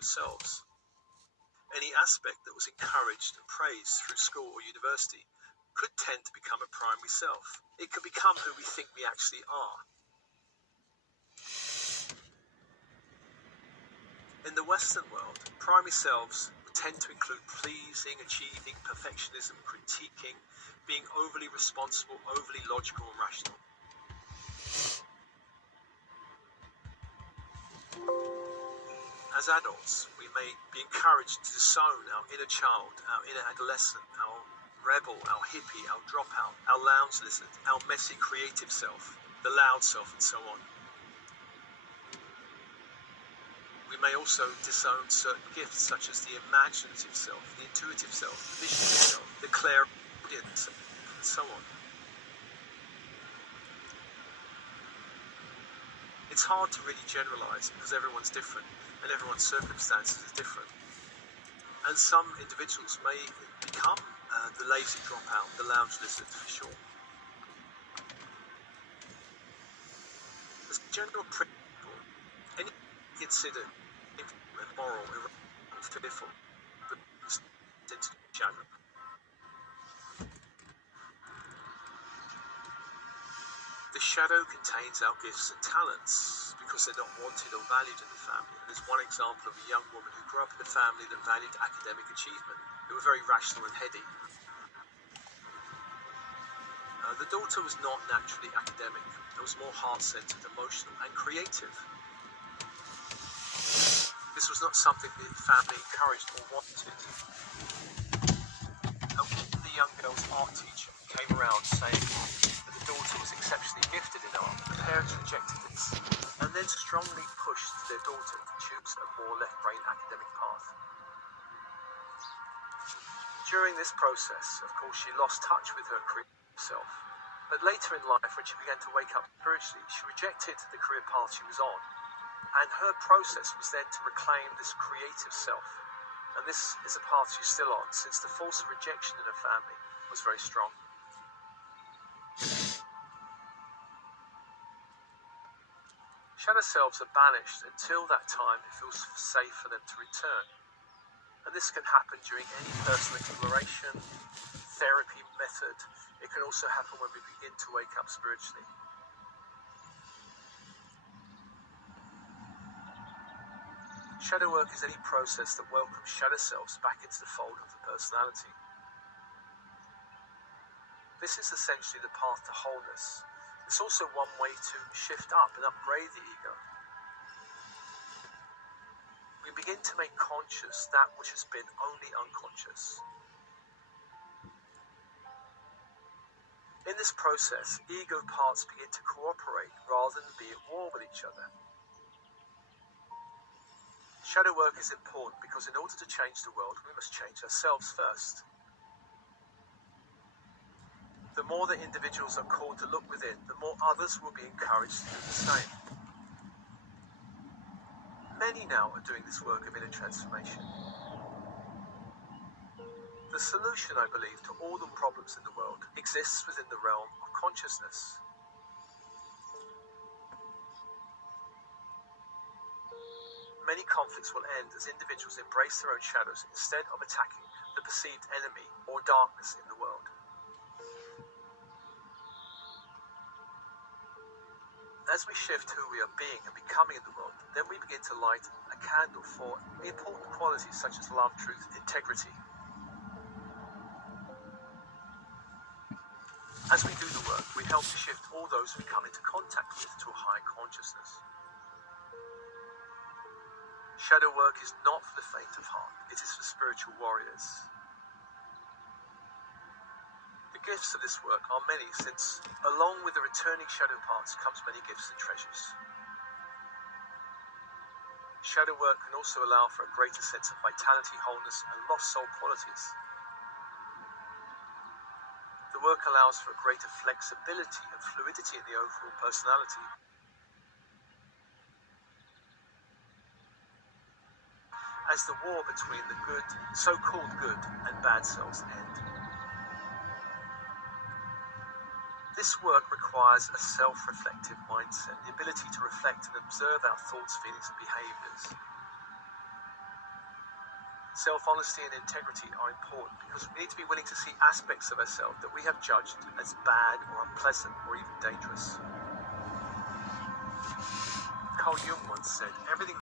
themselves. Any aspect that was encouraged and praised through school or university could tend to become a primary self. It could become who we think we actually are. In the Western world, primary selves tend to include pleasing, achieving, perfectionism, critiquing, being overly responsible, overly logical and rational. As adults, we may be encouraged to disown our inner child, our inner adolescent, our rebel, our hippie, our dropout, our lounge lizard, our messy creative self, the loud self, and so on. We may also disown certain gifts such as the imaginative self, the intuitive self, the visionary self, the clairaudient self, and so on. It's hard to really generalize because everyone's different and everyone's circumstances are different. And some individuals may become the lazy dropout, the lounge lizard for sure. As a general principle, any considered immoral, irrational, fearful, but into shadow. The shadow contains our gifts and talents because they're not wanted or valued in the family. And there's one example of a young woman who grew up in a family that valued academic achievement. They were very rational and heady. The daughter was not naturally academic. It was more heart-centered, emotional, and creative. This was not something the family encouraged or wanted. The young girl's art teacher came around saying that the daughter was exceptionally gifted in art. The parents rejected this and then strongly pushed their daughter to choose a more left-brain academic path. During this process, of course, she lost touch with her creative self. But later in life, when she began to wake up spiritually, she rejected the career path she was on. And her process was then to reclaim this creative self. And this is a path she's still on, since the force of rejection in her family was very strong. Shadow selves are banished until that time it feels safe for them to return. And this can happen during any personal exploration, therapy method. It can also happen when we begin to wake up spiritually. Shadow work is any process that welcomes shadow selves back into the fold of the personality. This is essentially the path to wholeness. It's also one way to shift up and upgrade the ego. We begin to make conscious that which has been only unconscious. In this process, ego parts begin to cooperate rather than be at war with each other. Shadow work is important because in order to change the world, we must change ourselves first. The more that individuals are called to look within, the more others will be encouraged to do the same. Many now are doing this work of inner transformation. The solution, I believe, to all the problems in the world exists within the realm of consciousness. Many conflicts will end as individuals embrace their own shadows instead of attacking the perceived enemy or darkness in the world. As we shift who we are being and becoming in the world, then we begin to light a candle for important qualities such as love, truth, integrity. As we do the work, we help to shift all those we come into contact with to a high consciousness. Shadow work is not for the faint of heart. It is for spiritual warriors. The gifts of this work are many, since along with the returning shadow parts comes many gifts and treasures. Shadow work can also allow for a greater sense of vitality, wholeness, and lost soul qualities. The work allows for a greater flexibility and fluidity in the overall personality. As the war between the good, so-called good, and bad selves end. This work requires a self-reflective mindset, the ability to reflect and observe our thoughts, feelings, and behaviors. Self-honesty and integrity are important because we need to be willing to see aspects of ourselves that we have judged as bad or unpleasant or even dangerous. Carl Jung once said, everything